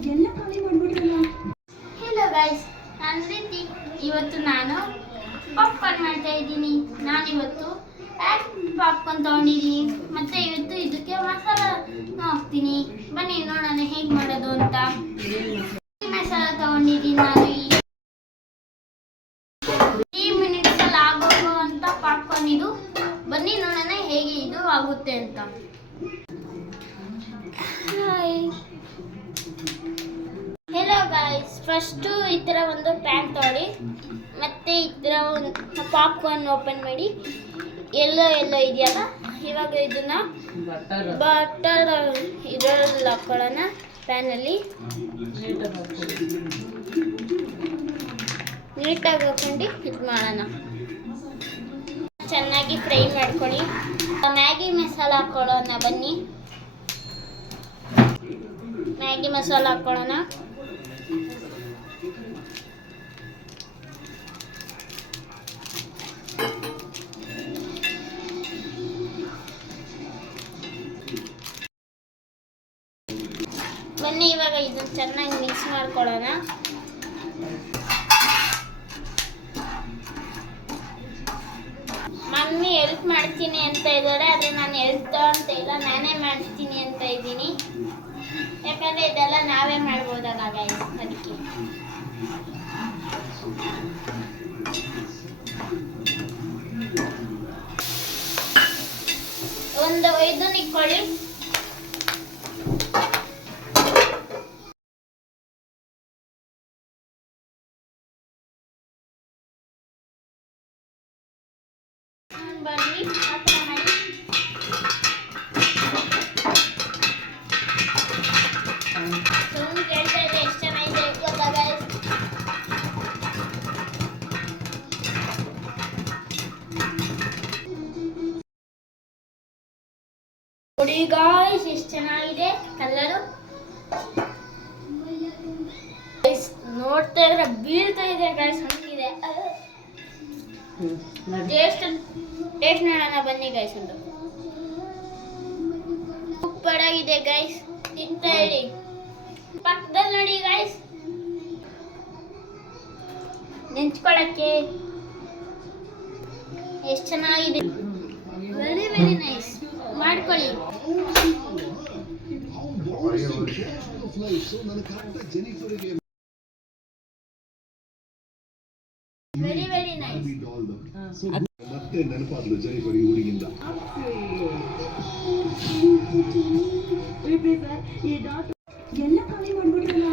ಎಲ್ಲ ಖಾಲಿ ಮಾಡ್ಬಿಟ್ರಲ್ಲ. Hello guys, ನಾನು ರೀತಿ. ಇವತ್ತು ನಾನು ಪಾಪ್ಕಾರ್ನ್ ಮಾಡ್ತಾ ಇದ್ದೀನಿ. ನಾನಿವತ್ತು ಪಾಪ್ಕಾರ್ನ್ ತೊಗೊಂಡಿದ್ದೀನಿ ಮತ್ತು ಇವತ್ತು ಇದಕ್ಕೆ ಮಸಾಲ ಹಾಕ್ತೀನಿ. ಬನ್ನಿ ನೋಡೋಣ ಹೇಗೆ ಮಾಡೋದು ಅಂತ. ಮಸಾಲ ತೊಗೊಂಡಿದ್ದೀನಿ ನಾನು. ಈ ಮಿನಿಟ್ಸಲ್ಲಿ ಆಗೋಗುವಂಥ ಪಾಪ್ಕಾರ್ನ್ ಇದು. ಬನ್ನಿ ನೋಡೋಣ ಹೇಗೆ ಇದು ಆಗುತ್ತೆ ಅಂತ. ಹೆಲೋ ಗಾಯ್ಸ್, ಫಸ್ಟು ಈ ಥರ ಒಂದು ಪ್ಯಾನ್ ತೊಗೊಳ್ಳಿ, ಮತ್ತು ಈ ಥರ ಒಂದು ಪಾಪ್ಕಾರ್ನ್ ಓಪನ್ ಮಾಡಿ. ಎಲ್ಲೋ ಇದೆಯಲ್ಲ, ಇವಾಗ ಇದನ್ನು ಬಟರ್ ಇದರಲ್ಲಿ ಹಾಕ್ಕೊಳ್ಳೋಣ. ಪ್ಯಾನಲ್ಲಿ ನೀಟಾಗಿ ಹಾಕ್ಕೊಂಡು ಇದು ಮಾಡೋಣ. ಚೆನ್ನಾಗಿ ಫ್ರೈ ಮಾಡ್ಕೊಳ್ಳಿ. ಮ್ಯಾಗಿ ಮಸಾಲ ಹಾಕ್ಕೊಳ್ಳೋಣ. ಬನ್ನಿ ಮ್ಯಾಗಿ ಮಸಾಲ ಹಾಕ್ಕೊಳ್ಳೋಣ. ಬನ್ನಿ ಇವಾಗ ಇದನ್ನು ಚೆನ್ನಾಗಿ ಮಿಕ್ಸ್ ಮಾಡ್ಕೊಳ್ಳೋಣ. ಮಮ್ಮಿ ಹೆಲ್ಪ್ ಮಾಡ್ತೀನಿ ಅಂತ ಇದ್ದಾರೆ, ಆದರೆ ನಾನು ಹೆಲ್ಪ್ ಅಂತ ಇಲ್ಲ, ನಾನೇ ಮಾಡ್ತೀನಿ ಅಂತ ಇದ್ದೀನಿ. ಯಾಕಂದರೆ ಇದೆಲ್ಲ ನಾವೇ ಮಾಡ್ಬೋದಲ್ಲ ಗೈಸ್, ಅದಕ್ಕೆ. ಒಂದು ಇದನ್ನ ಇಟ್ಕೊಳ್ಳಿ. ಬನ್ನಿ ಸೌಂಡ್ ಕೇಳ್ತಾ ಇದೆ, ಎಷ್ಟು ಚೆನ್ನಾಗಿದೆ ಗೊತ್ತಾ ಗೈಸ್. ನೋಡಿ ಗಾಯ್ಸ್, ಎಷ್ಟು ಚೆನ್ನಾಗಿದೆ ಕಲರು. ನೋಡ್ತಾ ಇದ್ರೆ ಬೀಳ್ತಾ ಇದೆ ಗೈಸ್, ಹಂಗಿದೆ. ಟೇಸ್ಟ್ ನೋಡೋಣ ಬನ್ನಿ ಗೈಸ್. ಒಂದು ಸೂಪರ್ ಆಗಿದೆ ಗೈಸ್, ತಿಂತಾ ಇರಿ. ಪಕ್ಕದಲ್ಲಿ ನೋಡಿ ಗೈಸ್, ನೆಂಚ್ಕೊಳಕ್ಕೆ ಎಷ್ಟು ಚೆನ್ನಾಗಿದೆ. Very very nice. ಮಾಡ್ಕೊಳ್ಳಿ. Very very nice. ಮತ್ತೆ ನೆನಪಾದ್ಲು ಜನಿಫರ್ ಈ ಊರಿಗಿಂದ. ಎಲ್ಲ ಖಾಲಿ ಮಾಡ್ಬಿಟ್ರಲ್ಲ.